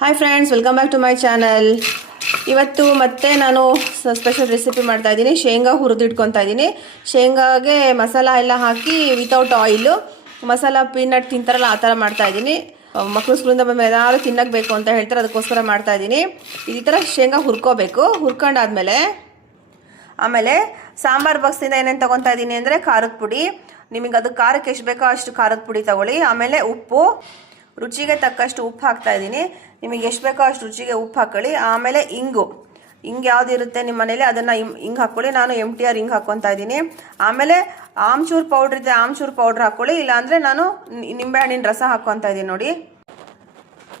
Hi friends, welcome back to my channel. ಇವತ್ತು ಮತ್ತೆ ನಾನು ಸ್ಪೆಷಲ್ ರೆಸಿಪಿ ಮಾಡ್ತಾ ಇದ್ದೀನಿ. ಶೇಂಗಾ ಹುರಿದಿಟ್ಕೊತಾ ಇದ್ದೀನಿ. ಶೇಂಗಾಗೆ ಮಸಾಲ ಎಲ್ಲ ಹಾಕಿ ವಿತೌಟ್ ಆಯಿಲು ಮಸಾಲ ಪೀನಟ್ ತಿಂತಾರಲ್ಲ ಆ ಥರ ಮಾಡ್ತಾ ಇದ್ದೀನಿ. ಮಕ್ಕಳು ಸ್ಕೂಲಿಂದ ಬಂದು ಏನಾದ್ರು ತಿನ್ನಕ್ಕೆ ಬೇಕು ಅಂತ ಹೇಳ್ತಾರೆ, ಅದಕ್ಕೋಸ್ಕರ ಮಾಡ್ತಾ ಇದ್ದೀನಿ. ಈ ಥರ ಶೇಂಗಾ ಹುರ್ಕೋಬೇಕು. ಹುರ್ಕೊಂಡಾದ್ಮೇಲೆ ಆಮೇಲೆ ಸಾಂಬಾರು ಬಾಕ್ಸಿಂದ ಏನೇನು ತೊಗೊತಾ ಇದ್ದೀನಿ ಅಂದರೆ ಖಾರದ ಪುಡಿ. ನಿಮಗೆ ಅದು ಖಾರಕ್ಕೆ ಎಷ್ಟು ಬೇಕೋ ಅಷ್ಟು ಖಾರದ ಪುಡಿ ತಗೊಳ್ಳಿ. ಆಮೇಲೆ ಉಪ್ಪು, ರುಚಿಗೆ ತಕ್ಕಷ್ಟು ಉಪ್ಪು ಹಾಕ್ತಾ ಇದ್ದೀನಿ. ನಿಮಗೆ ಎಷ್ಟು ಬೇಕೋ ಅಷ್ಟು ರುಚಿಗೆ ಉಪ್ಪು ಹಾಕೊಳ್ಳಿ. ಆಮೇಲೆ ಇಂಗು ಯಾವುದಿರುತ್ತೆ ನಿಮ್ಮ ಮನೇಲಿ ಅದನ್ನು ಹಿಂಗೆ ಹಾಕ್ಕೊಳ್ಳಿ. ನಾನು MTR ಹಿಂಗೆ ಹಾಕ್ಕೊತಾ ಇದ್ದೀನಿ. ಆಮೇಲೆ ಆಮ್ಚೂರು ಪೌಡ್ರ್ ಇದೆ, ಆಮ್ಚೂರು ಪೌಡ್ರ್ ಹಾಕ್ಕೊಳ್ಳಿ. ಇಲ್ಲಾಂದರೆ ನಾನು ನಿಂಬೆಹಣ್ಣಿನ ರಸ ಹಾಕ್ಕೊತಾ ಇದ್ದೀನಿ. ನೋಡಿ,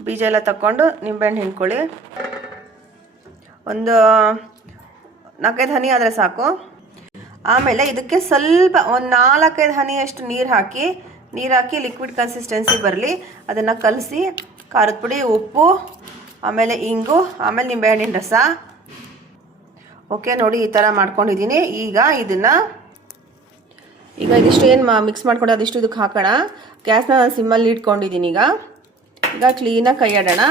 ಬೀಜ ಎಲ್ಲ ತಗೊಂಡು ನಿಂಬೆಹಣ್ಣು ಹಿಂಡ್ಕೊಳ್ಳಿ. ಒಂದು 4-5 ಹನಿ ಆದರೆ ಸಾಕು. ಆಮೇಲೆ ಇದಕ್ಕೆ ಸ್ವಲ್ಪ ಒಂದು 4-5 ಹನಿಯಷ್ಟು ನೀರು ಹಾಕಿ ಲಿಕ್ವಿಡ್ ಕನ್ಸಿಸ್ಟೆನ್ಸಿ ಬರಲಿ. ಅದನ್ನು ಕಲಸಿ ಖಾರದ ಪುಡಿ, ಉಪ್ಪು, ಆಮೇಲೆ ಇಂಗು, ಆಮೇಲೆ ನಿಂಬೆಹಣ್ಣಿನ ರಸ. ಓಕೆ, ನೋಡಿ ಈ ಥರ ಮಾಡ್ಕೊಂಡಿದ್ದೀನಿ. ಈಗ ಇದಿಷ್ಟು ಏನು ಮಿಕ್ಸ್ ಮಾಡ್ಕೊಂಡು ಅದಿಷ್ಟು ಇದಕ್ಕೆ ಹಾಕೋಣ. ಗ್ಯಾಸ್ನ ಸಿಮ್ಮಲ್ಲಿ ಇಟ್ಕೊಂಡಿದ್ದೀನಿ. ಈಗ ಕ್ಲೀನಾಗಿ ಕೈ ಆಡೋಣ.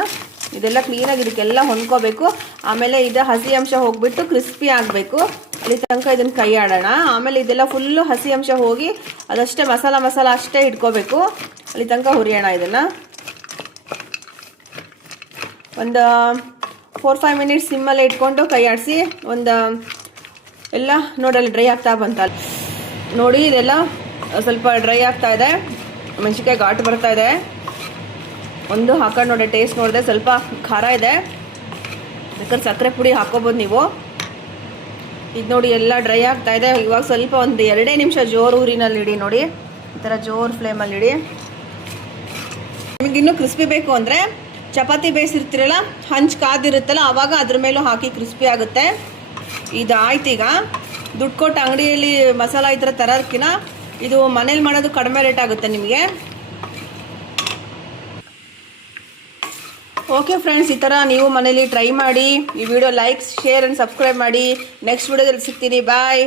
ಇದೆಲ್ಲ ಕ್ಲೀನಾಗಿ ಇದಕ್ಕೆಲ್ಲ ಹೊಂದ್ಕೋಬೇಕು. ಆಮೇಲೆ ಇದು ಹಸಿ ಅಂಶ ಹೋಗಿಬಿಟ್ಟು ಕ್ರಿಸ್ಪಿ ಆಗಬೇಕು. ಅಲ್ಲಿ ತನಕ ಇದನ್ನು ಕೈ ಆಡೋಣ. ಆಮೇಲೆ ಇದೆಲ್ಲ ಫುಲ್ಲು ಹಸಿ ಅಂಶ ಹೋಗಿ ಅದಷ್ಟೇ ಮಸಾಲ ಅಷ್ಟೇ ಇಟ್ಕೋಬೇಕು. ಅಲ್ಲಿ ತನಕ ಹುರಿಯೋಣ. ಇದನ್ನು ಒಂದು 4-5 ಮಿನಿಟ್ಸ್ ಸಿಮ್ಮಲ್ಲೇ ಇಟ್ಕೊಂಡು ಕೈ ಆಡಿಸಿ ಎಲ್ಲ ನೋಡಲ್ಲಿ ಡ್ರೈ ಆಗ್ತಾ ಬಂತಲ್ಲ. ನೋಡಿ, ಇದೆಲ್ಲ ಸ್ವಲ್ಪ ಡ್ರೈ ಆಗ್ತಾ ಇದೆ. ಮೆಣಸಿನ್ಕಾಯಿ ಘಾಟು ಬರ್ತಾ ಇದೆ. ಒಂದು ಹಾಕೊಂಡು ನೋಡಿ, ಟೇಸ್ಟ್ ನೋಡಿದೆ ಸ್ವಲ್ಪ ಖಾರ ಇದೆ. ಬೇಕಾದ್ರೆ ಸಕ್ಕರೆ ಪುಡಿ ಹಾಕೋಬೋದು ನೀವು. ಇದು ನೋಡಿ ಎಲ್ಲ ಡ್ರೈ ಆಗ್ತಾ ಇದೆ. ಇವಾಗ ಸ್ವಲ್ಪ ಒಂದು 2 ನಿಮಿಷ ಜೋರು ಊರಿನಲ್ಲಿ ಇಡಿ. ನೋಡಿ, ಈ ಥರ ಜೋರು ಫ್ಲೇಮಲ್ಲಿ ಇಡಿ. ನಿಮಗೆ ಇನ್ನೂ ಕ್ರಿಸ್ಪಿ ಬೇಕು ಅಂದರೆ ಚಪಾತಿ ಬೇಯಿಸಿರ್ತೀರಲ್ಲ, ಹಂಚು ಕಾದಿರುತ್ತಲ್ಲ, ಆವಾಗ ಅದ್ರ ಮೇಲೂ ಹಾಕಿ ಕ್ರಿಸ್ಪಿ ಆಗುತ್ತೆ. ಇದಾಯ್ತು. ಈಗ ದುಡ್ಡು ಕೊಟ್ಟು ಅಂಗಡಿಯಲ್ಲಿ ಮಸಾಲ ಈ ಥರ ತರೋದಕ್ಕಿಂತ ಇದು ಮನೇಲಿ ಮಾಡೋದು ಕಡಿಮೆ ರೇಟ್ ಆಗುತ್ತೆ ನಿಮಗೆ. ಓಕೆ ಫ್ರೆಂಡ್ಸ್, ಈ ಥರ ನೀವು ಮನೇಲಿ ಟ್ರೈ ಮಾಡಿ. ಈ video like, share and subscribe ಮಾಡಿ. ನೆಕ್ಸ್ಟ್ ವಿಡಿಯೋದಲ್ಲಿ ಸಿಗ್ತೀನಿ. ಬಾಯ್.